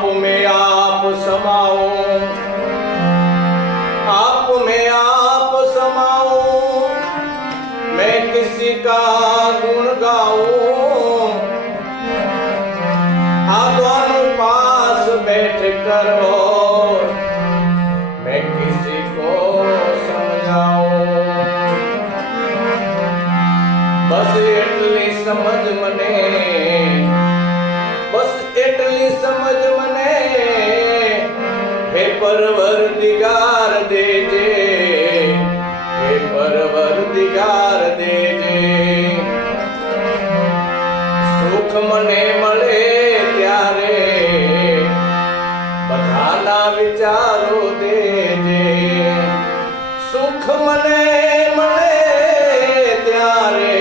आप में आप समाओ, आप में आप समाओ, मैं किसी का गुण गाऊं। दोनों पास बैठ करो, मैं किसी को समझाऊं। बस એટલી સમજ મને, બસ એટલી સમજ મને, હે પરવરદિગાર દેજે, હે પરવરદિગાર દેજે। સુખ મને મળે ત્યારે બધાના વિચારો દેજે। સુખ મને મળે ત્યારે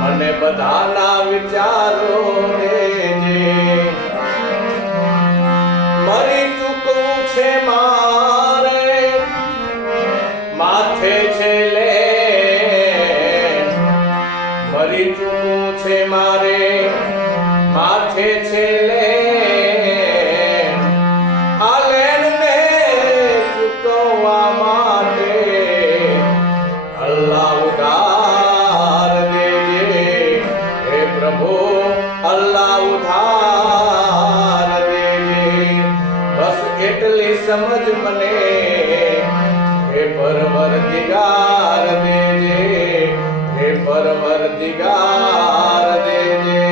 મને બધાના વિચારો દેજે। મરી ચૂકવું છે મારે, માથે છે લે, મરી ચૂકવું છે મારે, માથે છે લે। આ લેણને ચૂકવવા માટે અલ્લાહ ઉધાર દેજે, હે પ્રભુ અલ્લાહ ઉધાર દેજે। બસ એટલી સમજ મને, હે પરવરદિગાર દેજે, હે પરવરદિગાર દેજે।